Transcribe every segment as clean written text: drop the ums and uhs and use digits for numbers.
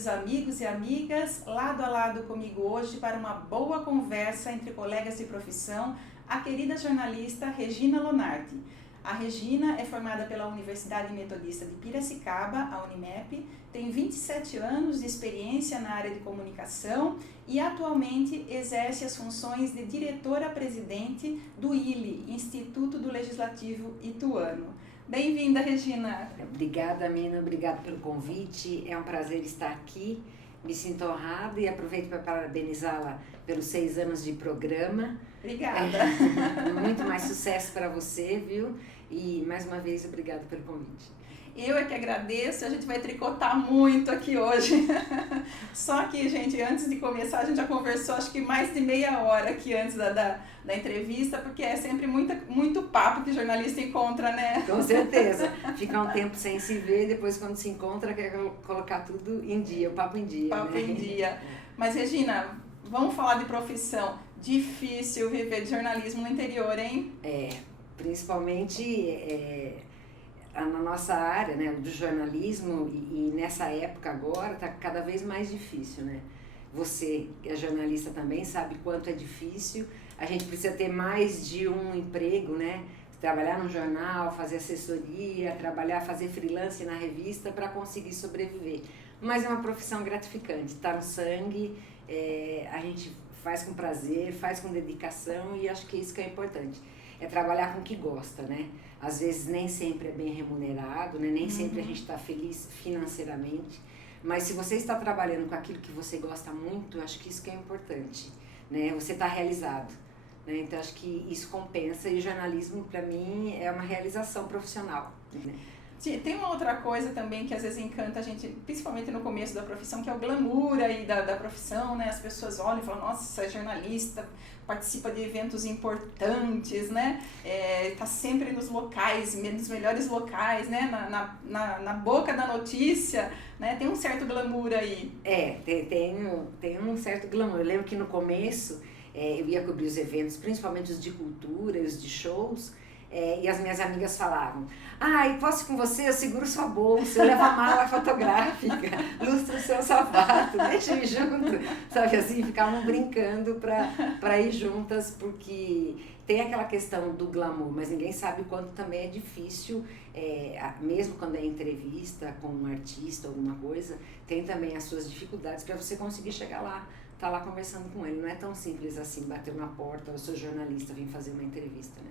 queridos amigos e amigas, lado a lado comigo hoje para uma boa conversa entre colegas de profissão, a querida jornalista Regina Lonardi. A Regina é formada pela Universidade Metodista de Piracicaba, a Unimep, tem 27 anos de experiência na área de comunicação e atualmente exerce as funções de diretora-presidente do ILE, Instituto do Legislativo Ituano. Bem-vinda, Regina. Obrigada, Mina. Obrigada pelo convite. É um prazer estar aqui. Me sinto honrada e aproveito para parabenizá-la pelos 6 anos de programa. Obrigada. Muito mais sucesso para você, viu? E, mais uma vez, obrigada pelo convite. Eu é que agradeço, a gente vai tricotar muito aqui hoje. Só que, gente, antes de começar, a gente já conversou acho que mais de meia hora aqui antes da entrevista, porque é sempre muito papo que jornalista encontra, né? Com certeza. Ficar um tempo sem se ver, depois quando se encontra, quer colocar tudo em dia, o papo em dia. Papo né? em dia. Mas, Regina, vamos falar de profissão. Difícil viver de jornalismo no interior, hein? Principalmente na nossa área, né, do jornalismo e nessa época agora está cada vez mais difícil, né? Você, que é jornalista também, sabe quanto é difícil. A gente precisa ter mais de um emprego, né? Trabalhar no jornal, fazer assessoria, fazer freelance na revista para conseguir sobreviver. Mas é uma profissão gratificante, está no sangue, a gente faz com prazer, faz com dedicação e acho que isso que é importante. É trabalhar com o que gosta, né? Às vezes nem sempre é bem remunerado, né? Nem sempre a gente está feliz financeiramente, mas se você está trabalhando com aquilo que você gosta muito, acho que isso que é importante, né? Você está realizado, né? Então acho que isso compensa e o jornalismo para mim é uma realização profissional, né? Tem uma outra coisa também que às vezes encanta a gente, principalmente no começo da profissão, que é o glamour aí da profissão, né? As pessoas olham e falam, nossa, você é jornalista, participa de eventos importantes, né? Tá sempre nos locais, nos melhores locais, né? Na boca da notícia, né? Tem um certo glamour aí. Tem um certo glamour. Eu lembro que no começo eu ia cobrir os eventos, principalmente os de cultura, os de shows, e as minhas amigas falavam, posso ir com você? Eu seguro sua bolsa, eu levo a mala fotográfica, lustro o seu sapato, deixa eu ir junto, sabe assim, ficavam brincando para ir juntas, porque tem aquela questão do glamour, mas ninguém sabe o quanto também é difícil, mesmo quando é entrevista com um artista, alguma coisa, tem também as suas dificuldades para você conseguir chegar lá, tá lá conversando com ele, não é tão simples assim, bater na porta, eu sou jornalista, vim fazer uma entrevista, né?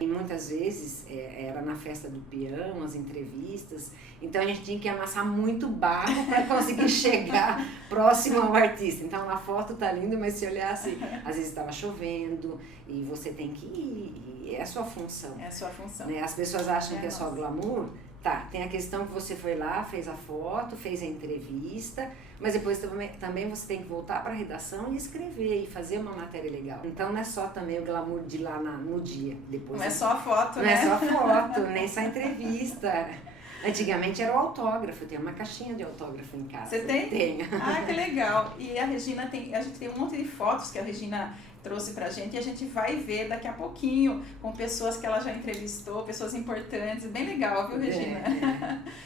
E muitas vezes era na festa do peão, as entrevistas, então a gente tinha que amassar muito barro para conseguir chegar próximo ao artista. Então a foto tá linda, mas se olhasse, às vezes estava chovendo e você tem que ir, e é a sua função. É a sua função. Né? As pessoas acham que é só glamour. Tá, tem a questão que você foi lá, fez a foto, fez a entrevista, mas depois também você tem que voltar para a redação e escrever e fazer uma matéria legal. Então não é só também o glamour de lá no dia. Depois não é só a foto, né? Não é só a foto, nem só a entrevista. Antigamente era o autógrafo, eu tenho uma caixinha de autógrafo em casa. Você tem? Tenho. Que legal. E a Regina a gente tem um monte de fotos que a Regina trouxe pra gente e a gente vai ver daqui a pouquinho com pessoas que ela já entrevistou, pessoas importantes, bem legal, viu, Regina?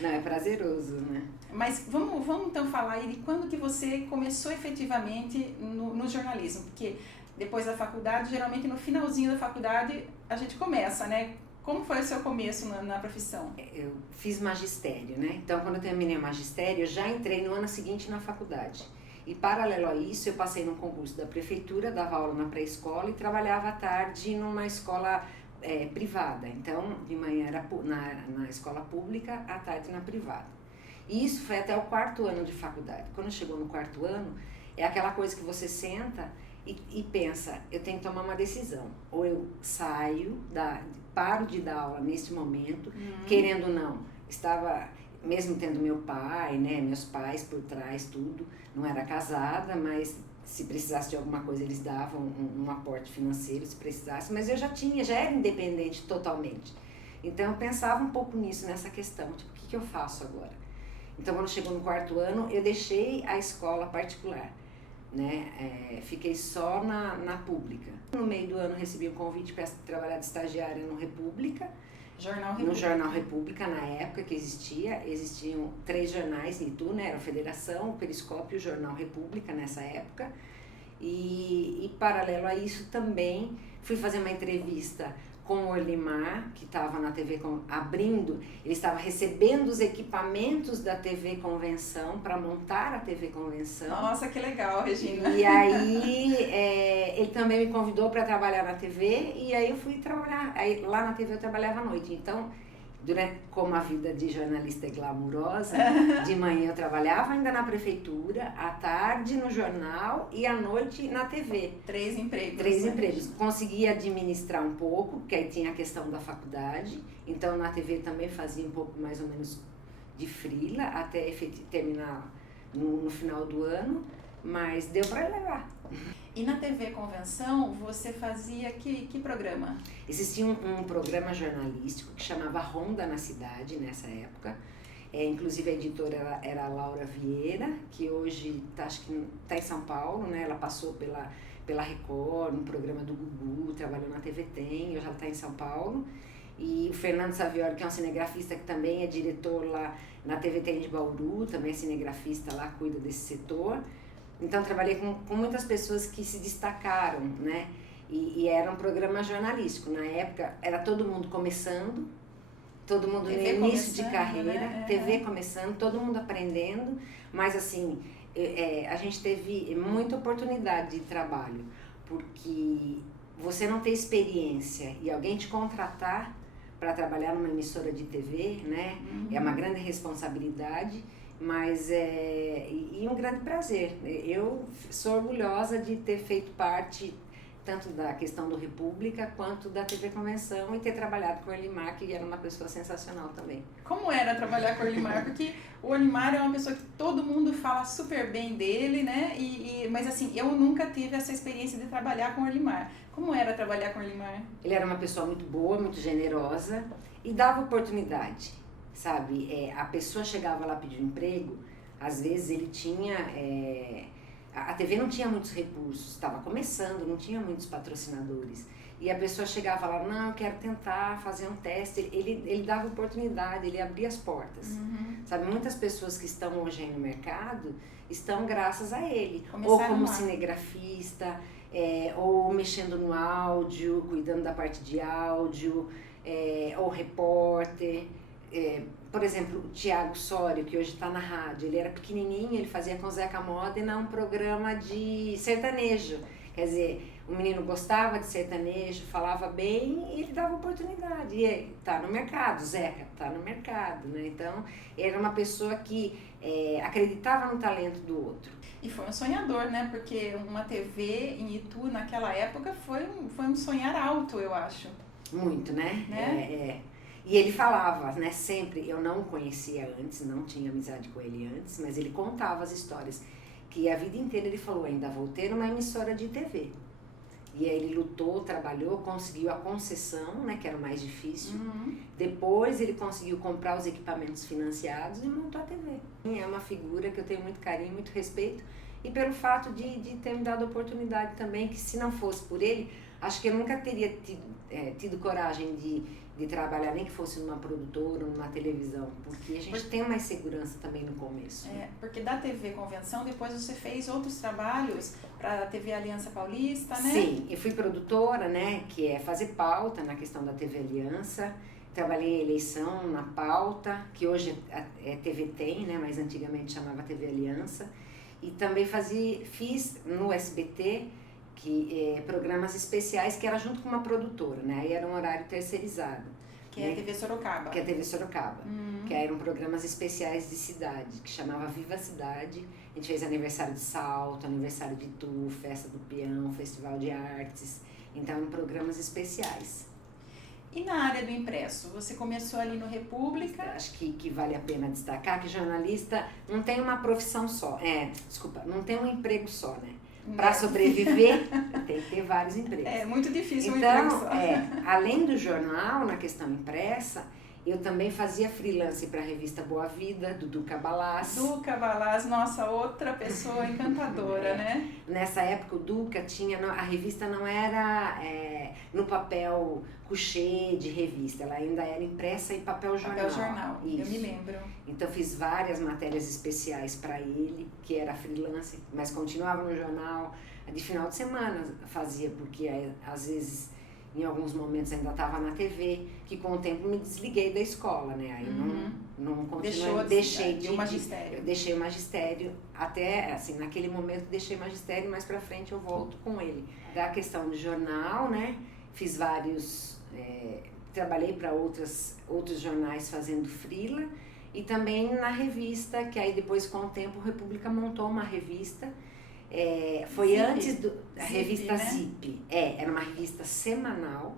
Não, é prazeroso, né? Mas vamos então falar aí de quando que você começou efetivamente no jornalismo, porque depois da faculdade, geralmente no finalzinho da faculdade a gente começa, né? Como foi o seu começo na profissão? Eu fiz magistério, né? Então quando eu terminei o magistério, eu já entrei no ano seguinte na faculdade. E paralelo a isso, eu passei num concurso da prefeitura, dava aula na pré-escola e trabalhava à tarde numa escola privada. Então, de manhã era na escola pública, à tarde na privada. E isso foi até o 4º ano de faculdade. Quando chegou no 4º ano, é aquela coisa que você senta e pensa, eu tenho que tomar uma decisão. Ou eu saio, paro de dar aula nesse momento, querendo ou não, estava... Mesmo tendo meu pai, né, meus pais por trás, tudo, não era casada, mas se precisasse de alguma coisa eles davam um aporte financeiro, se precisasse, mas eu já era independente totalmente. Então eu pensava um pouco nisso, nessa questão, tipo, o que eu faço agora? Então quando chegou no 4º ano, eu deixei a escola particular. né? Fiquei só na Pública. No meio do ano recebi um convite para trabalhar de estagiária no República. Jornal República. No Jornal República, na época que existiam 3 jornais em Itu, né? Era a Federação, o Periscópio e o Jornal República nessa época. E paralelo a isso também fui fazer uma entrevista com o Orlimar, que estava na TV abrindo, ele estava recebendo os equipamentos da TV Convenção para montar a TV Convenção. Nossa, que legal, Regina. E aí ele também me convidou para trabalhar na TV e aí eu fui trabalhar. Aí, lá na TV eu trabalhava à noite, então como a vida de jornalista é glamurosa, de manhã eu trabalhava ainda na prefeitura, à tarde no jornal e à noite na TV. 3 empregos. 3 empregos. Conseguia administrar um pouco, porque aí tinha a questão da faculdade, então na TV também fazia um pouco mais ou menos de freela, até terminar no final do ano, mas deu para levar. E na TV Convenção, você fazia que programa? Existia um programa jornalístico que chamava Ronda na Cidade, nessa época. Inclusive a editora era a Laura Vieira, que hoje acho que está em São Paulo, né? Ela passou pela Record, no programa do Gugu, trabalhou na TV Tem, hoje ela está em São Paulo. E o Fernando Savioli, que é um cinegrafista que também é diretor lá na TV Tem de Bauru, também é cinegrafista lá, cuida desse setor. Então, trabalhei com muitas pessoas que se destacaram, né? E era um programa jornalístico. Na época, era todo mundo começando, todo mundo no início de carreira, né? TV começando, todo mundo aprendendo. Mas, assim, a gente teve muita oportunidade de trabalho, porque você não ter experiência e alguém te contratar para trabalhar numa emissora de TV, né? É uma grande responsabilidade. Mas e um grande prazer. Eu sou orgulhosa de ter feito parte tanto da questão do República quanto da TV Convenção e ter trabalhado com o Orlimar, que era uma pessoa sensacional também. Como era trabalhar com o Orlimar? Porque o Orlimar é uma pessoa que todo mundo fala super bem dele, né? Mas assim, eu nunca tive essa experiência de trabalhar com o Orlimar. Como era trabalhar com o Orlimar? Ele era uma pessoa muito boa, muito generosa e dava oportunidade. Sabe, a pessoa chegava lá pedindo emprego, às vezes ele tinha, a TV não tinha muitos recursos, estava começando, não tinha muitos patrocinadores, e a pessoa chegava lá, não, eu quero tentar fazer um teste, ele dava oportunidade, ele abria as portas, sabe, muitas pessoas que estão hoje aí no mercado estão graças a ele, ou como cinegrafista, ou mexendo no áudio, cuidando da parte de áudio, ou repórter. Por exemplo, o Tiago Sório, que hoje está na rádio, ele era pequenininho, ele fazia com o Zeca Modena um programa de sertanejo. Quer dizer, o menino gostava de sertanejo, falava bem e ele dava oportunidade. E está no mercado, Zeca está no mercado, né? Então, era uma pessoa que acreditava no talento do outro. E foi um sonhador, né? Porque uma TV em Itu, naquela época, foi um sonhar alto, eu acho. Muito, né? E ele falava, né, sempre, eu não o conhecia antes, não tinha amizade com ele antes, mas ele contava as histórias, que a vida inteira ele falou, ainda vou ter uma emissora de TV. E aí ele lutou, trabalhou, conseguiu a concessão, né, que era o mais difícil. Depois ele conseguiu comprar os equipamentos financiados e montou a TV. É uma figura que eu tenho muito carinho, muito respeito, e pelo fato de ter me dado a oportunidade também, que se não fosse por ele, acho que eu nunca teria tido coragem de trabalhar, nem que fosse numa produtora ou numa televisão, porque a gente tem mais segurança também no começo. Porque da TV Convenção, depois você fez outros trabalhos para a TV Aliança Paulista, né? Sim, eu fui produtora, né, que é fazer pauta na questão da TV Aliança, trabalhei em eleição na pauta, que hoje é TV Tem, né, mas antigamente chamava TV Aliança, e também fiz no SBT, programas especiais que era junto com uma produtora, né? Aí era um horário terceirizado. Que é a TV Sorocaba. Que é a TV Sorocaba. Que eram programas especiais de cidade, que chamava Viva Cidade. A gente fez aniversário de Salto, aniversário de Itu, festa do peão, festival de artes. Então, eram programas especiais. E na área do impresso? Você começou ali no República? Acho que vale a pena destacar que jornalista não tem uma profissão só. Não tem um emprego só, né? Para sobreviver, tem que ter vários empregos. É muito difícil então, um emprego só. Além do jornal, na questão impressa, Eu também fazia freelance para a revista Boa Vida, do Duca Balaz. Duca Balaz, nossa, outra pessoa encantadora, né? Nessa época o Duca tinha, a revista não era no papel couché de revista, ela ainda era impressa em papel jornal. Papel jornal, isso. Eu me lembro. Então fiz várias matérias especiais para ele, que era freelance, mas continuava no jornal. De final de semana fazia, porque às vezes, em alguns momentos ainda estava na TV, que com o tempo me desliguei da escola, né? Aí não continuei, deixei o magistério. Deixei o magistério, até assim, naquele momento deixei o magistério, mais pra frente eu volto com ele. Da questão de jornal, né? Fiz vários, trabalhei para outros jornais fazendo freela, e também na revista, que aí depois com o tempo a República montou uma revista. Foi Zip. Antes da Zip, revista né? Zip. Era uma revista semanal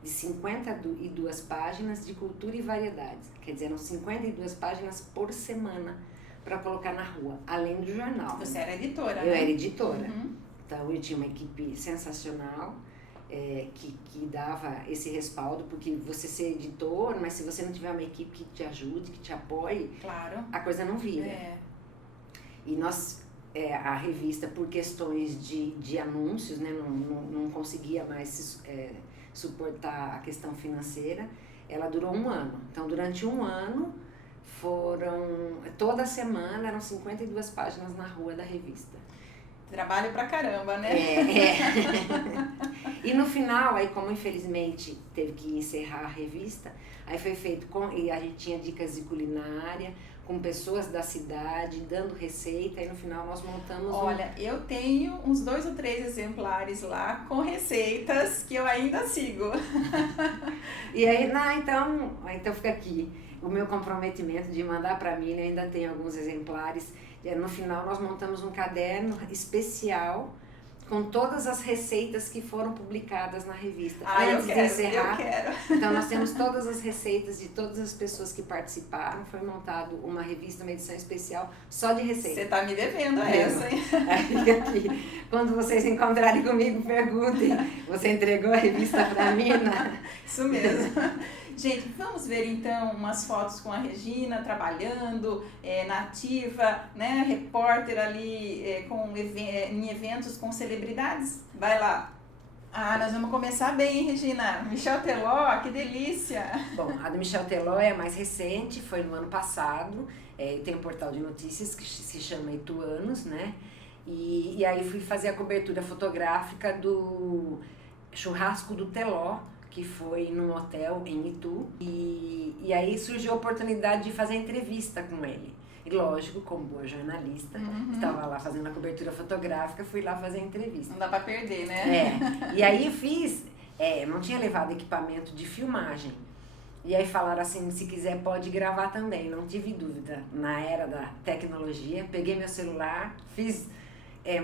de 52 páginas de cultura e variedades. Quer dizer, eram 52 páginas por semana para colocar na rua, além do jornal. Você era editora, Eu né? era editora. Uhum. Então eu tinha uma equipe sensacional que dava esse respaldo, porque você ser editor, mas se você não tiver uma equipe que te ajude, que te apoie, Claro. a coisa não vira. E nós, a revista, por questões de anúncios, né, não conseguia mais suportar a questão financeira, ela durou 1 ano. Então, durante 1 ano, toda semana eram 52 páginas na rua da revista. Trabalho pra caramba, né? E no final, aí como infelizmente teve que encerrar a revista, aí foi feito e a gente tinha dicas de culinária, com pessoas da cidade, dando receita, e no final nós montamos Olha, eu tenho uns 2 ou 3 exemplares lá com receitas que eu ainda sigo. E aí, então fica aqui o meu comprometimento de mandar para mim, ainda tem alguns exemplares. No final nós montamos um caderno especial com todas as receitas que foram publicadas na revista. Antes de encerrar, eu quero. Então nós temos todas as receitas de todas as pessoas que participaram. Foi montado uma revista, uma edição especial só de receitas. Você tá me devendo essa, hein? Aí aqui, quando vocês encontrarem comigo, perguntem, você entregou a revista pra mim? Isso mesmo. Gente, vamos ver então umas fotos com a Regina trabalhando na ativa, né? Repórter ali em eventos com celebridades. Vai lá. Nós vamos começar bem, hein, Regina? Michel Teló, que delícia! Bom, a do Michel Teló é a mais recente, foi no ano passado. Tem um portal de notícias que se chama Ituanos, né? E aí fui fazer a cobertura fotográfica do churrasco do Teló, que foi num hotel em Itu, e aí surgiu a oportunidade de fazer entrevista com ele. E lógico, como boa jornalista, estava lá fazendo a cobertura fotográfica, fui lá fazer a entrevista. Não dá pra perder, né? E aí eu fiz, não tinha levado equipamento de filmagem. E aí falaram assim, se quiser pode gravar também, não tive dúvida. Na era da tecnologia, peguei meu celular, fiz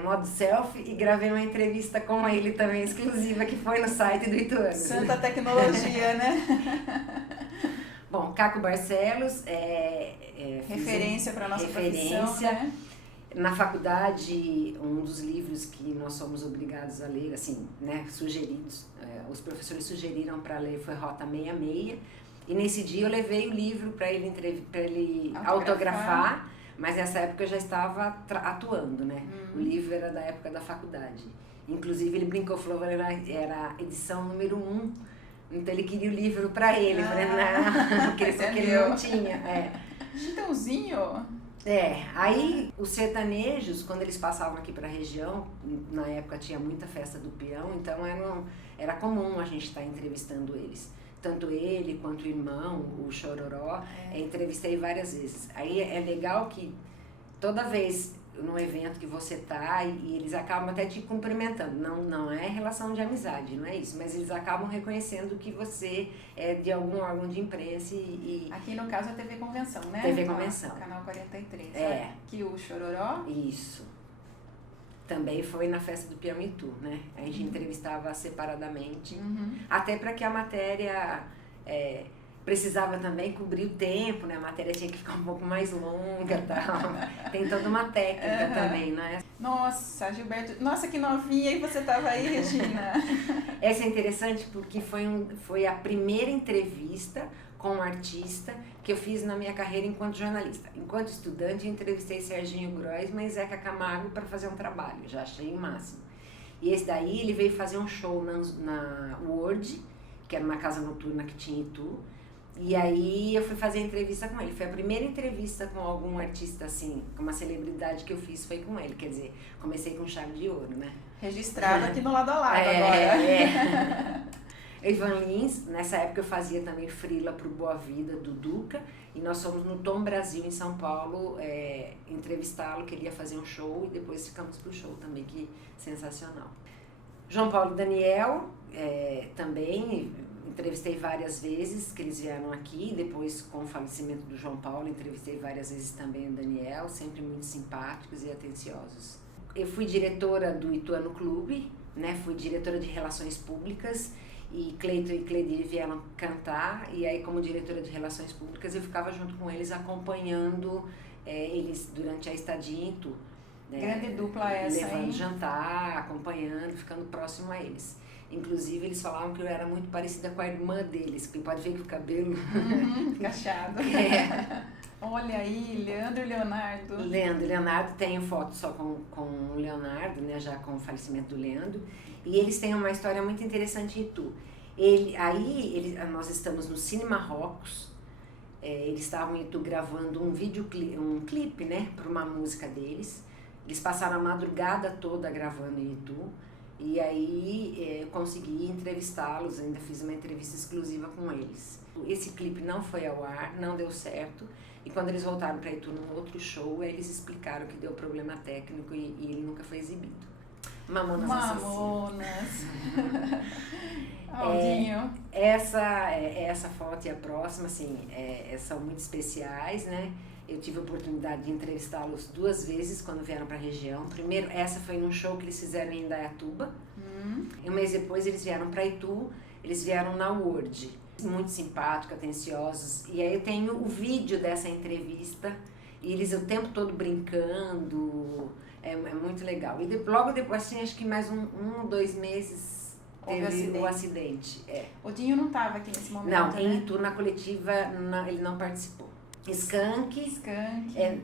modo selfie e gravei uma entrevista com ele também, exclusiva, que foi no site do Ituano. Santa tecnologia, né? Bom, Caco Barcelos referência para nossa profissão, né? Na faculdade, um dos livros que nós somos obrigados a ler, assim, né, sugeridos, os professores sugeriram para ler foi Rota 66, e nesse dia eu levei o livro para ele autografar, mas nessa época eu já estava atuando, né? O livro era da época da faculdade. Inclusive ele brincou, falou que era a edição número 1, então ele queria o livro para ele, porque ele não tinha. Chitãozinho? Aí os sertanejos, quando eles passavam aqui para a região, na época tinha muita festa do peão, então era comum a gente estar entrevistando eles. Tanto ele quanto o irmão, o Chororó, entrevistei várias vezes. Aí é legal que toda vez num evento que você tá e eles acabam até te cumprimentando. Não é relação de amizade, não é isso, mas eles acabam reconhecendo que você é de algum órgão de imprensa e... Aqui no caso a TV Convenção, né? TV Convenção. Canal 43. Que o Chororó. Isso. Também foi na festa do Peão Itu, né? A gente entrevistava separadamente, até para que a matéria precisava também cobrir o tempo, né? A matéria tinha que ficar um pouco mais longa e tal. Tem toda uma técnica também, né? Nossa, Gilberto, nossa, que novinha, e você estava aí, Regina? Essa é interessante porque foi a primeira entrevista com um artista que eu fiz na minha carreira enquanto jornalista. Enquanto estudante, eu entrevistei Serginho Groisman e Zeca Camargo para fazer um trabalho, já achei o máximo. E esse daí, ele veio fazer um show na Word, que era uma casa noturna que tinha em Itu. E aí eu fui fazer a entrevista com ele. Foi a primeira entrevista com algum artista, assim, com uma celebridade que eu fiz, foi com ele. Quer dizer, comecei com chave de ouro, né? Registrado aqui no Lado a Lado agora. Ivan Lins, nessa época eu fazia também freela pro Boa Vida, do Duca. E nós fomos no Tom Brasil, em São Paulo, entrevistá-lo, que ele ia fazer um show. E depois ficamos pro show também, que sensacional. João Paulo e Daniel, também... Entrevistei várias vezes, que eles vieram aqui, depois com o falecimento do João Paulo, entrevistei várias vezes também o Daniel, sempre muito simpáticos e atenciosos. Eu fui diretora do Ituano Clube, né? Fui diretora de Relações Públicas, e Cleiton e Cledir vieram cantar, e aí como diretora de Relações Públicas eu ficava junto com eles, acompanhando eles durante a estadia em Itu. Grande dupla essa, levando hein? jantar, acompanhando, ficando próximo a eles. Inclusive, eles falavam que eu era muito parecida com a irmã deles, porque pode ver que o cabelo... Cacheado. Olha aí, Leandro e Leonardo. Leandro e Leonardo, tenho foto só com o Leonardo, né, já com o falecimento do Leandro. E eles têm uma história muito interessante em Itu. Nós estamos no Cine Marrocos, eles estavam em Itu gravando um clipe, né, para uma música deles. Eles passaram a madrugada toda gravando em Itu. E aí eu consegui entrevistá-los, ainda fiz uma entrevista exclusiva com eles. Esse clipe não foi ao ar, não deu certo. E quando eles voltaram para Itu num outro show, eles explicaram que deu problema técnico e ele nunca foi exibido. Mamonas Mamonas. Aldinho. Essa foto e a próxima, assim, são muito especiais, né? Eu tive a oportunidade de entrevistá-los 2 vezes quando vieram para a região. Primeiro, essa foi num show que eles fizeram em Indaiatuba. E um mês depois eles vieram para Itu, eles vieram na Word. Muito simpáticos, atenciosos. E aí eu tenho o vídeo dessa entrevista, e eles o tempo todo brincando, é muito legal. E logo depois, assim, acho que mais 1 ou 2 meses teve o acidente. O Dinho não estava aqui nesse momento, não, né? em Itu, na coletiva, ele não participou. Skank.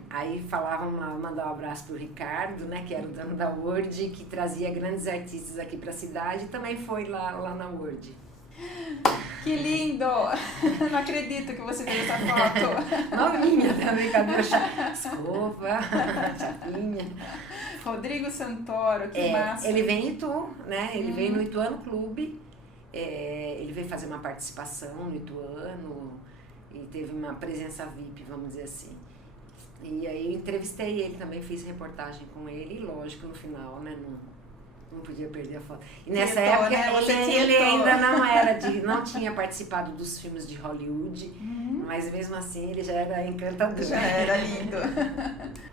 Aí falavam lá, mandar um abraço pro Ricardo, né, que era o dono da Word, que trazia grandes artistas aqui pra cidade, e também foi lá na Word. Que lindo! Não acredito que você fez essa foto. Novinha também, cabelo escova, chapinha. Rodrigo Santoro, que massa. Ele vem em Itu, né, ele veio no Ituano Clube, ele veio fazer uma participação no Ituano, e teve uma presença VIP, vamos dizer assim. E aí eu entrevistei ele também, fiz reportagem com ele, e lógico, no final, né, não podia perder a foto. E nessa época, né? ele ainda não tinha participado dos filmes de Hollywood, mas mesmo assim ele já era encantador. Já era lindo.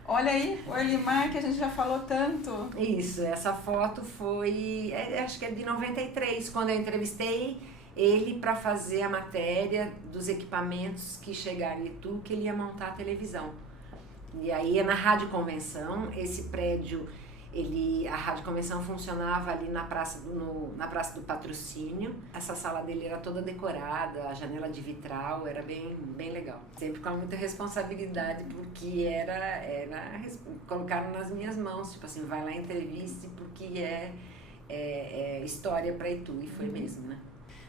Olha aí, o Erlimar, que a gente já falou tanto. Isso, essa foto foi, acho que é de 93, quando eu entrevistei ele para fazer a matéria dos equipamentos que chegaram em Itu, que ele ia montar a televisão. E aí, na Rádio Convenção, esse prédio, a Rádio Convenção funcionava ali na Praça do Patrocínio. Essa sala dele era toda decorada, a janela de vitral, era bem, bem legal. Sempre com muita responsabilidade, porque colocaram nas minhas mãos, tipo assim, vai lá entreviste, porque é história para Itu, e foi mesmo, né?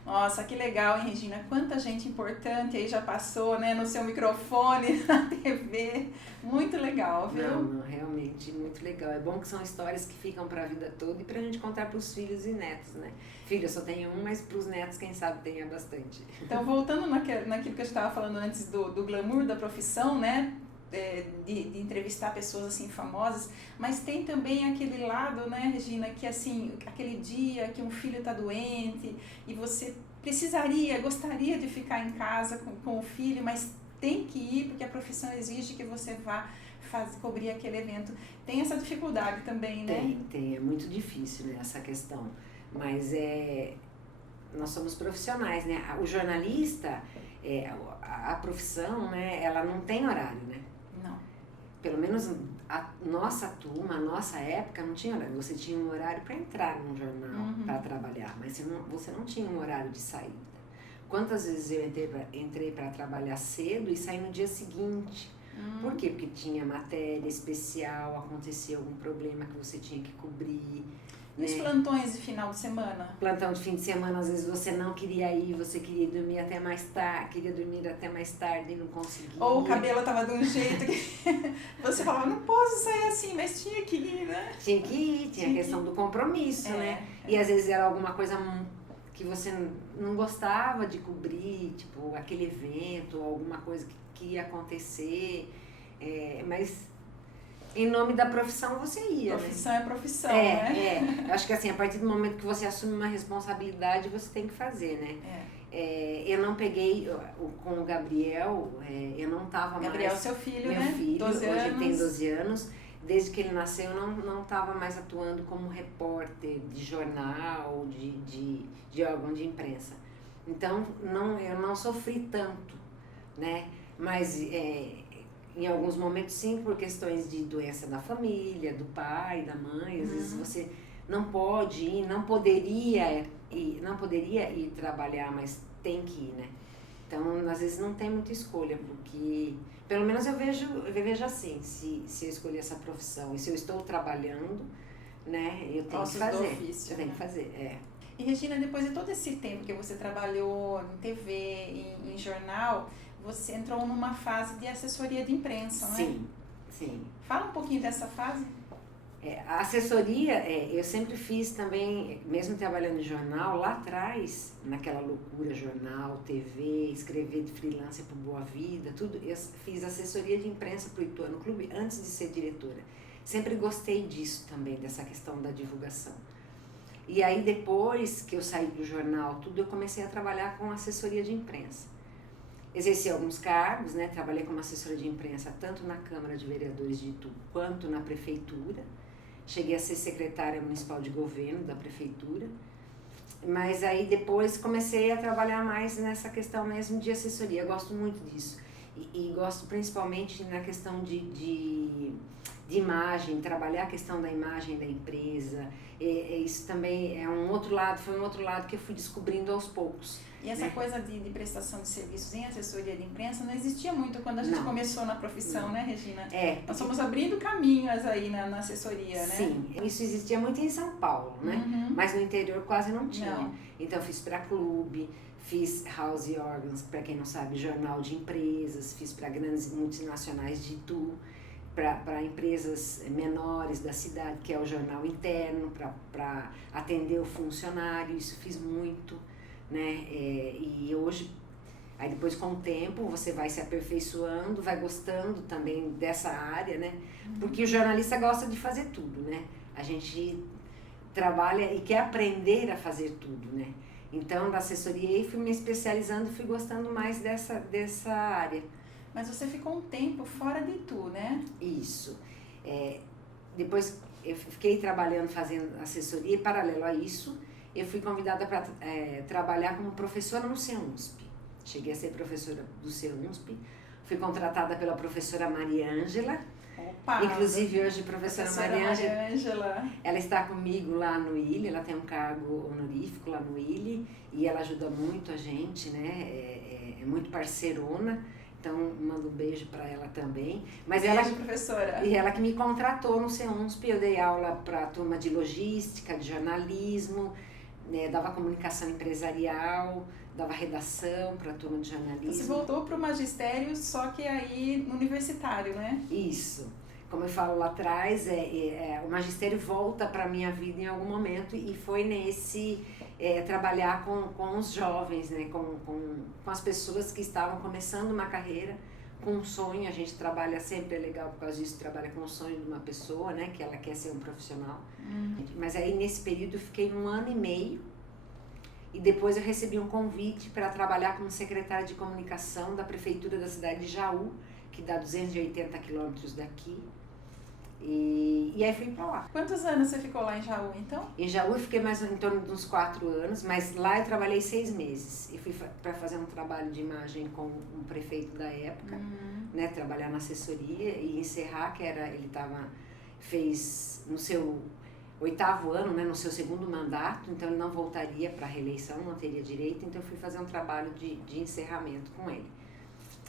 Nossa, que legal, hein, Regina? Quanta gente importante aí já passou, né, no seu microfone, na TV. Muito legal, viu? Não, realmente muito legal. É bom que são histórias que ficam para a vida toda e para a gente contar para os filhos e netos, né? Filho, eu só tenho um, mas para os netos, quem sabe, tenha bastante. Então, voltando naquilo que a gente estava falando antes do glamour da profissão, né? De entrevistar pessoas assim famosas, mas tem também aquele lado, né, Regina, que assim, aquele dia que um filho está doente e você gostaria de ficar em casa com o filho, mas tem que ir porque a profissão exige que você vá cobrir aquele evento. Tem essa dificuldade também, né? Tem, é muito difícil, né, essa questão, mas nós somos profissionais, né? O jornalista, a profissão, né, ela não tem horário, né? Não. Pelo menos a nossa turma, a nossa época, não tinha horário. Você tinha um horário para entrar num jornal, para trabalhar, mas você não tinha um horário de saída. Quantas vezes eu entrei para trabalhar cedo e saí no dia seguinte? Por quê? Porque tinha matéria especial, acontecia algum problema que você tinha que cobrir. E os plantões de final de semana? Plantão de fim de semana, às vezes você não queria ir, você queria dormir até mais tarde, e não conseguia. Ou o cabelo tava de um jeito que você falava, não posso sair assim, mas tinha que ir, né? Tinha que ir, tinha a questão do compromisso, né? E às vezes era alguma coisa que você não gostava de cobrir, tipo aquele evento, ou alguma coisa que ia acontecer, mas em nome da profissão você ia, profissão né? É profissão, né? Eu acho que assim, a partir do momento que você assume uma responsabilidade, você tem que fazer, né? Eu não peguei, com o Gabriel, eu não estava mais... Gabriel, seu filho, meu né? filho, 12 hoje anos. tem 12 anos. Desde que ele nasceu, eu não estava mais atuando como repórter de jornal, de órgão de imprensa. Então, eu não sofri tanto, né? Mas em alguns momentos, sim, por questões de doença da família, do pai, da mãe. Às vezes você não pode ir, não poderia ir trabalhar, mas tem que ir, né? Então, às vezes não tem muita escolha, porque... Pelo menos eu vejo assim, se eu escolher essa profissão e se eu estou trabalhando, né, eu tenho que fazer. Ofício, eu tenho que fazer, E Regina, depois de todo esse tempo que você trabalhou em TV, em jornal, você entrou numa fase de assessoria de imprensa, não é? Sim. Fala um pouquinho dessa fase. A assessoria, eu sempre fiz também, mesmo trabalhando em jornal, lá atrás, naquela loucura, jornal, TV, escrever de freelancer para Boa Vida, tudo, eu fiz assessoria de imprensa para o Ituano Clube antes de ser diretora. Sempre gostei disso também, dessa questão da divulgação. E aí depois que eu saí do jornal, tudo, eu comecei a trabalhar com assessoria de imprensa. Exerci alguns cargos, né? Trabalhei como assessora de imprensa tanto na Câmara de Vereadores de Itu quanto na Prefeitura. Cheguei a ser secretária municipal de governo da prefeitura, mas aí depois comecei a trabalhar mais nessa questão mesmo de assessoria. Eu gosto muito disso e gosto principalmente na questão de imagem, trabalhar a questão da imagem da empresa. Isso também foi um outro lado que eu fui descobrindo aos poucos. E essa coisa de prestação de serviços em assessoria de imprensa não existia muito quando a gente começou na profissão, né, Regina? Nós fomos abrindo caminhos aí na assessoria, né? Sim, isso existia muito em São Paulo, né? Mas no interior quase não tinha. Não. Então eu fiz para clube, fiz house organs, para quem não sabe, jornal de empresas, fiz para grandes multinacionais de Itu, para empresas menores da cidade, que é o jornal interno, para atender o funcionário, isso fiz muito. Né? E hoje, aí depois com o tempo, você vai se aperfeiçoando, vai gostando também dessa área, né? Porque o jornalista gosta de fazer tudo, né? A gente trabalha e quer aprender a fazer tudo, né? Então, da assessoria, eu fui me especializando, fui gostando mais dessa área. Mas você ficou um tempo fora de Itu, né? Isso. Depois, eu fiquei trabalhando, fazendo assessoria, e paralelo a isso, eu fui convidada para trabalhar como professora no CEUNSP. Cheguei a ser professora do CEUNSP. Fui contratada pela professora Maria Ângela. Opa! Inclusive hoje, professora Maria Ângela. Ela está comigo lá no ILE, ela tem um cargo honorífico lá no ILE e ela ajuda muito a gente, né? É muito parceirona. Então, mando um beijo para ela também. Mas beijo, professora. E ela que me contratou no CEUNSP. Eu dei aula para a turma de logística, de jornalismo, né, dava comunicação empresarial, dava redação para a turma de jornalismo. Você voltou para o magistério, só que aí universitário, né? Isso. Como eu falo lá atrás, o magistério volta para a minha vida em algum momento e foi nesse trabalhar com os jovens, né, com as pessoas que estavam começando uma carreira, com um sonho. A gente trabalha sempre, é legal por causa disso, trabalha com o sonho de uma pessoa, né, que ela quer ser um profissional. Mas aí nesse período eu fiquei 1 ano e meio e depois eu recebi um convite para trabalhar como secretária de comunicação da prefeitura da cidade de Jaú, que dá 280 quilômetros daqui. E aí fui para lá. Quantos anos você ficou lá em Jaú, então? Em Jaú eu fiquei mais em torno de uns 4 anos, mas lá eu trabalhei 6 meses. E fui para fazer um trabalho de imagem com um prefeito da época, né, trabalhar na assessoria e encerrar, que era, fez no seu 8º ano, né, no seu 2º mandato, então ele não voltaria para a reeleição, não teria direito, então eu fui fazer um trabalho de encerramento com ele.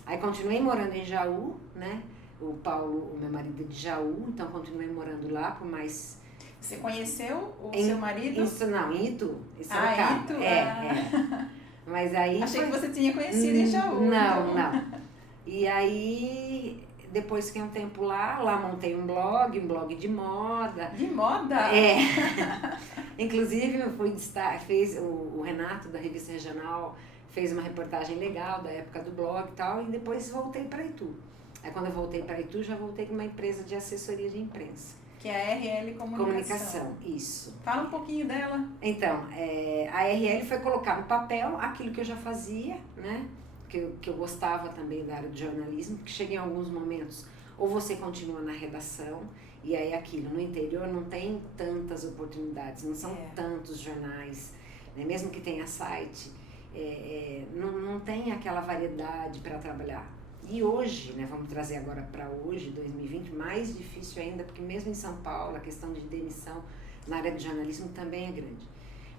Aí continuei morando em Jaú, né? O Paulo, o meu marido é de Jaú, então continuei morando lá por mais... Você conheceu o seu marido? Em Itu. Ah, Itu? É. Mas aí... Achei que você tinha conhecido em Jaú. Não, então. não. E aí, depois fiquei um tempo lá montei um blog de moda. De moda? É. Inclusive, fez o Renato, da Revista Regional, fez uma reportagem legal da época do blog e tal, e depois voltei para Itu. Aí quando eu voltei para Itu, já voltei com uma empresa de assessoria de imprensa. Que é a RL Comunicação. Isso. Fala um pouquinho dela. Então, a RL foi colocar no papel aquilo que eu já fazia, né? Que eu gostava também da área de jornalismo, porque cheguei em alguns momentos, ou você continua na redação, e aí aquilo, no interior não tem tantas oportunidades, não são tantos jornais, né? Mesmo que tenha site, não tem aquela variedade para trabalhar. E hoje, né, vamos trazer agora para hoje, 2020, mais difícil ainda, porque mesmo em São Paulo, a questão de demissão na área de jornalismo também é grande.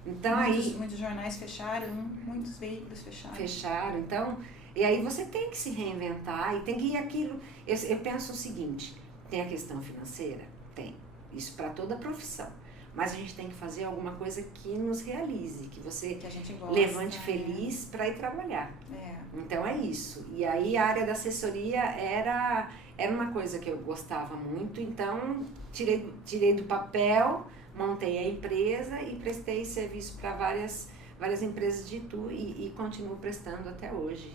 Então muitos jornais fecharam, muitos veículos fecharam. Fecharam, então, e aí você tem que se reinventar e tem que ir aquilo. Eu penso o seguinte, tem a questão financeira? Tem, isso para toda profissão. Mas a gente tem que fazer alguma coisa que nos realize, que você que a gente gosta, levante feliz para ir trabalhar. É. Então é isso. E aí a área da assessoria era uma coisa que eu gostava muito, então tirei do papel, montei a empresa e prestei serviço para várias empresas de Itu e continuo prestando até hoje.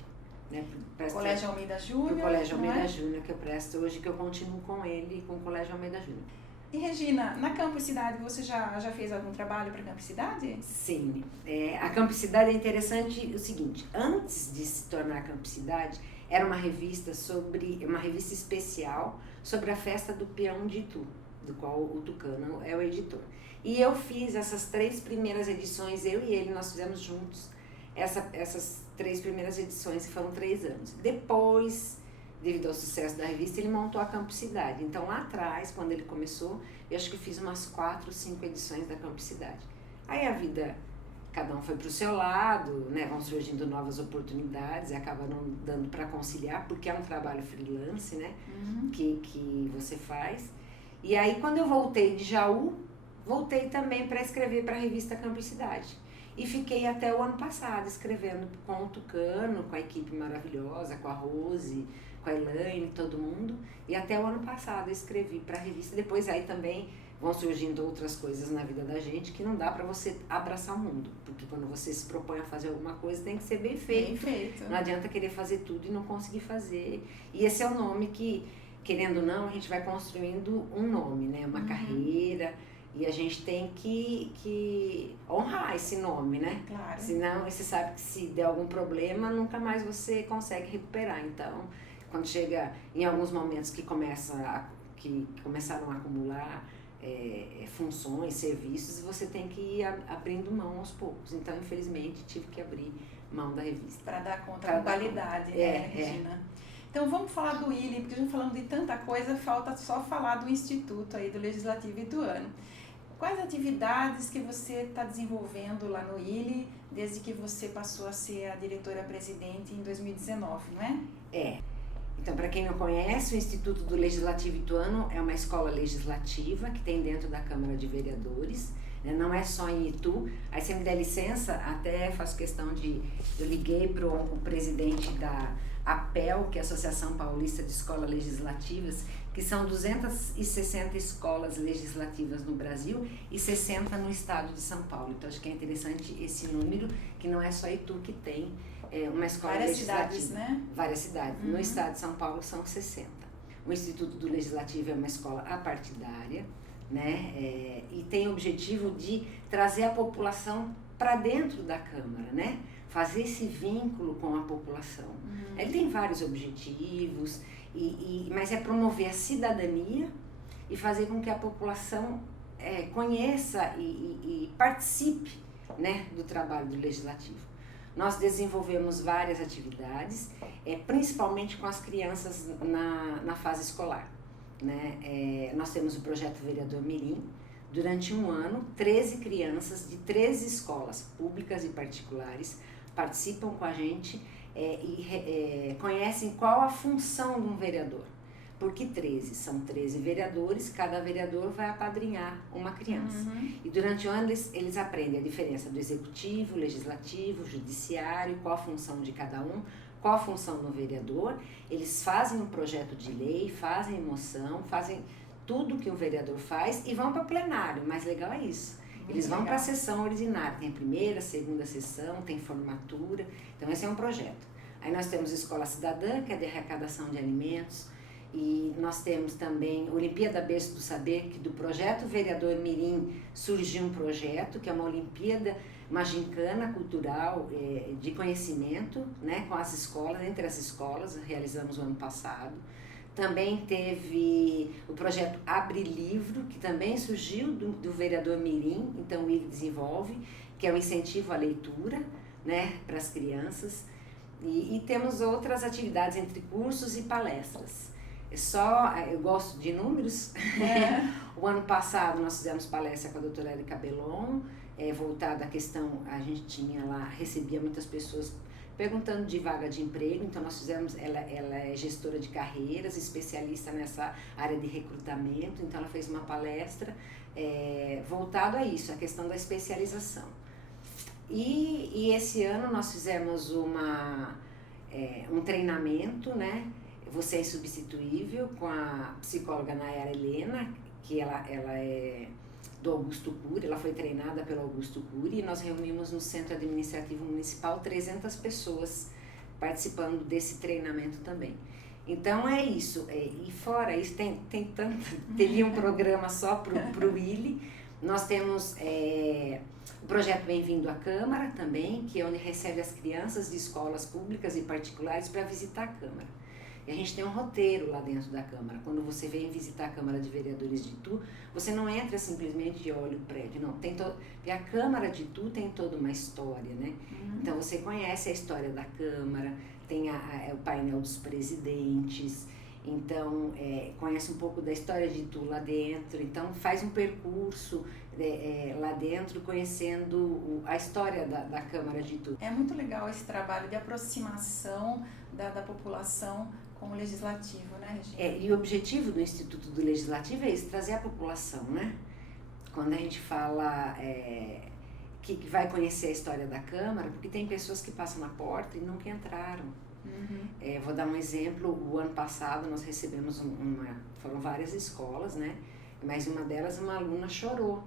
Né? Colégio Almeida Júnior. O Colégio Almeida Júnior que eu presto hoje, que eu continuo com ele, com o Colégio Almeida Júnior. E Regina, na Campus Cidade você já fez algum trabalho para a Campus Cidade? Sim, a Campus Cidade é interessante o seguinte, antes de se tornar Campus Cidade, era uma revista especial sobre a festa do peão de Itu, do qual o Tucano é o editor. E eu fiz essas 3 primeiras edições, eu e ele, nós fizemos juntos essas 3 primeiras edições, que foram 3 anos. Depois, devido ao sucesso da revista, ele montou a Campus Cidade. Então, lá atrás, quando ele começou, eu acho que fiz umas 4, 5 edições da Campus Cidade. Aí a vida, cada um foi para o seu lado, né? Vão surgindo novas oportunidades e acaba não dando para conciliar, porque é um trabalho freelance, né? Que você faz. E aí, quando eu voltei de Jaú, voltei também para escrever para a revista Campus Cidade. E fiquei até o ano passado escrevendo com o Tucano, com a equipe maravilhosa, com a Rose, com a Elaine, todo mundo. E até o ano passado eu escrevi para a revista. Depois aí também vão surgindo outras coisas na vida da gente que não dá para você abraçar o mundo. Porque quando você se propõe a fazer alguma coisa, tem que ser bem feito. Bem feito. Não adianta querer fazer tudo e não conseguir fazer. E esse é o nome que, querendo ou não, a gente vai construindo um nome, né? Uma carreira. E a gente tem que honrar esse nome, né? Claro. Senão, você sabe que se der algum problema, nunca mais você consegue recuperar. Então, quando chega em alguns momentos que começaram a acumular funções, serviços, você tem que ir abrindo mão aos poucos. Então, infelizmente, tive que abrir mão da revista. Para dar conta da qualidade, né, Regina? Então, vamos falar do ILE, porque já falando de tanta coisa, falta só falar do Instituto aí, do Legislativo Ituano. Quais atividades que você está desenvolvendo lá no ILE, desde que você passou a ser a diretora-presidente em 2019, não é? Então, para quem não conhece, o Instituto do Legislativo Ituano é uma escola legislativa que tem dentro da Câmara de Vereadores, né? Não é só em Itu. Aí, se me der licença, até faço questão eu liguei para o presidente da APEL, que é a Associação Paulista de Escolas Legislativas, que são 260 escolas legislativas no Brasil e 60 no estado de São Paulo. Então, acho que é interessante esse número, que não é só Itu que tem uma escola legislativa. Várias cidades, né? Várias cidades. No estado de São Paulo são 60. O Instituto do Legislativo é uma escola apartidária, né? E tem o objetivo de trazer a população para dentro da Câmara, né? Fazer esse vínculo com a população. Ele tem vários objetivos, mas é promover a cidadania e fazer com que a população conheça e participe, né, do trabalho do Legislativo. Nós desenvolvemos várias atividades, principalmente com as crianças na fase escolar, né? Nós temos o projeto Vereador Mirim. Durante um ano, 13 crianças de 13 escolas públicas e particulares participam com a gente e conhecem qual a função de um vereador. Por que 13? São 13 vereadores, cada vereador vai apadrinhar uma criança. E durante o ano eles aprendem a diferença do executivo, legislativo, judiciário, qual a função de cada um, qual a função do vereador. Eles fazem um projeto de lei, fazem moção, fazem tudo que um vereador faz e vão para o plenário. O mais legal é isso. Eles vão para a sessão ordinária, tem a primeira, segunda sessão, tem formatura. Então esse é um projeto. Aí nós temos a Escola Cidadã, que é de arrecadação de alimentos. E nós temos também Olimpíada Berço do Saber, que do projeto Vereador Mirim surgiu um projeto, que é uma Olimpíada, uma gincana cultural de conhecimento, né, com as escolas, entre as escolas, realizamos o ano passado. Também teve o projeto Abre Livro, que também surgiu do Vereador Mirim, então ele desenvolve, que é um incentivo à leitura, né, para as crianças. E temos outras atividades entre cursos e palestras. Eu gosto de números. O ano passado nós fizemos palestra com a doutora Érica Belon, voltada à questão, a gente recebia muitas pessoas perguntando de vaga de emprego, então nós fizemos, ela é gestora de carreiras, especialista nessa área de recrutamento, então ela fez uma palestra voltada a isso, a questão da especialização. E esse ano nós fizemos um treinamento, né? Você é Insubstituível, com a psicóloga Nayara Helena, que ela é do Augusto Cury, ela foi treinada pelo Augusto Cury, e nós reunimos no Centro Administrativo Municipal 300 pessoas participando desse treinamento também. Então é isso, e fora isso tem tanto, teria um programa só pro Willy. Nós temos o projeto Bem-vindo à Câmara também, que é onde recebe as crianças de escolas públicas e particulares para visitar a Câmara. E a gente tem um roteiro lá dentro da Câmara. Quando você vem visitar a Câmara de Vereadores de Itu, você não entra simplesmente e olha o prédio, não. Porque a Câmara de Itu tem toda uma história, né? Então você conhece a história da Câmara, tem o painel dos presidentes, então conhece um pouco da história de Itu lá dentro, então faz um percurso lá dentro, conhecendo a história da Câmara de Itu. É muito legal esse trabalho de aproximação da população com o Legislativo, né, Regina? E o objetivo do Instituto do Legislativo é isso, trazer a população, né? Quando a gente fala que vai conhecer a história da Câmara, porque tem pessoas que passam na porta e nunca entraram. Vou dar um exemplo, o ano passado nós recebemos foram várias escolas, né? Mas uma delas, uma aluna chorou,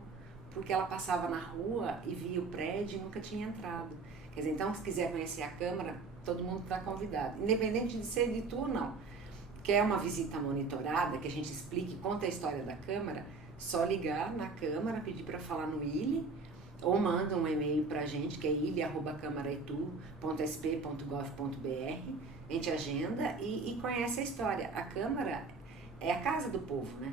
porque ela passava na rua e via o prédio e nunca tinha entrado. Quer dizer, então, se quiser conhecer a Câmara, todo mundo está convidado, independente de ser de Itu ou não. Quer uma visita monitorada, que a gente explique, conta a história da Câmara, só ligar na Câmara, pedir para falar no ILE, ou manda um e-mail para a gente, que é ile@câmaraitu.sp.gov.br, a gente agenda e conhece a história. A Câmara é a casa do povo, né?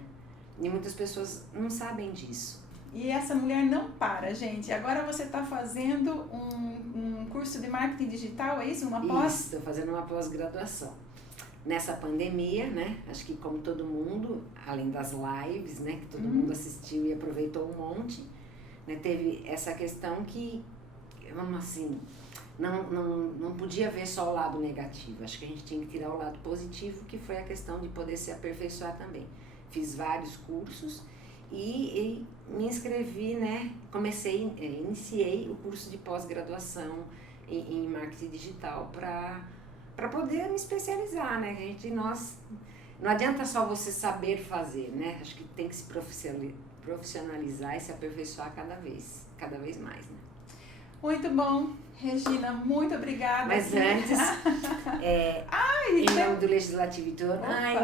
E muitas pessoas não sabem disso. E essa mulher não para, gente. Agora você está fazendo um curso de marketing digital, é isso? Uma pós? Isso, estou fazendo uma pós-graduação. Nessa pandemia, né? Acho que como todo mundo, além das lives, né? Que todo mundo assistiu e aproveitou um monte, né, teve essa questão que, vamos assim, não podia ver só o lado negativo. Acho que a gente tinha que tirar o lado positivo, que foi a questão de poder se aperfeiçoar também. Fiz vários cursos e me inscrevi, né? Iniciei o curso de pós-graduação em marketing digital para poder me especializar, né? Não adianta só você saber fazer, né? Acho que tem que se profissionalizar e se aperfeiçoar cada vez mais, né? Muito bom, Regina, muito obrigada. Mas antes, em nome do Legislativo Ituano,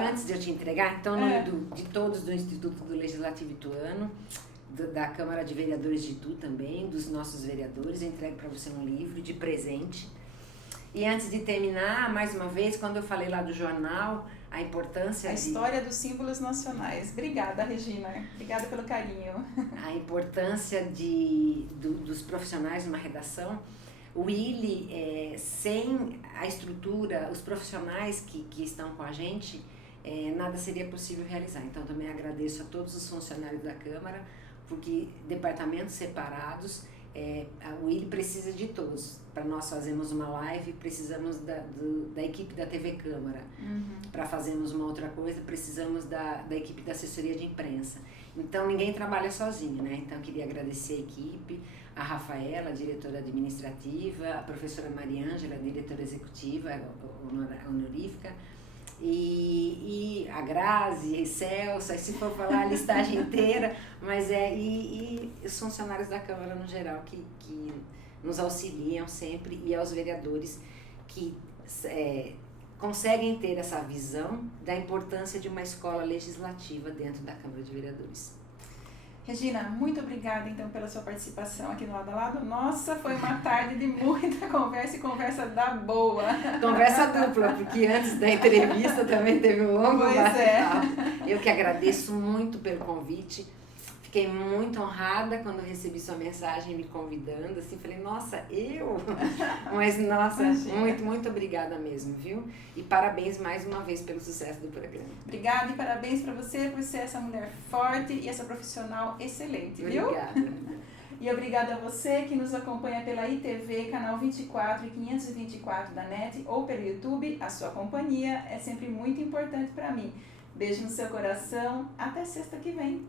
antes de eu te entregar, então, em nome de todos do Instituto do Legislativo Ituano, da Câmara de Vereadores de Itu também, dos nossos vereadores, eu entrego para você um livro de presente. E antes de terminar, mais uma vez, quando eu falei lá do jornal, a importância A história dos símbolos nacionais. Obrigada, Regina. Obrigada pelo carinho. A importância dos profissionais numa redação. O Willy, sem a estrutura, os profissionais que estão com a gente, nada seria possível realizar. Então, também agradeço a todos os funcionários da Câmara, porque departamentos separados, o Willy precisa de todos. Para nós fazermos uma live, precisamos da equipe da TV Câmara. Para fazermos uma outra coisa, precisamos da equipe da assessoria de imprensa. Então, ninguém trabalha sozinho, né? Então, eu queria agradecer a equipe, a Rafaela, diretora administrativa, a professora Mariângela, diretora executiva, honorífica, e a Grazi, e Celso, se for falar a listagem inteira, mas e os funcionários da Câmara no geral que nos auxiliam sempre, e aos vereadores que conseguem ter essa visão da importância de uma escola legislativa dentro da Câmara de Vereadores. Regina, muito obrigada então pela sua participação aqui no Lado a Lado. Nossa, foi uma tarde de muita conversa e conversa da boa. Conversa dupla, porque antes da entrevista também teve um longo bate-papo. Eu que agradeço muito pelo convite. Fiquei muito honrada quando recebi sua mensagem me convidando, assim, falei, nossa, eu? Mas, nossa, muito, muito obrigada mesmo, viu? E parabéns mais uma vez pelo sucesso do programa. Obrigada e parabéns para você por ser essa mulher forte e essa profissional excelente, viu? Obrigada. E obrigada a você que nos acompanha pela ITV, canal 24 e 524 da NET ou pelo YouTube. A sua companhia é sempre muito importante para mim. Beijo no seu coração. Até sexta que vem.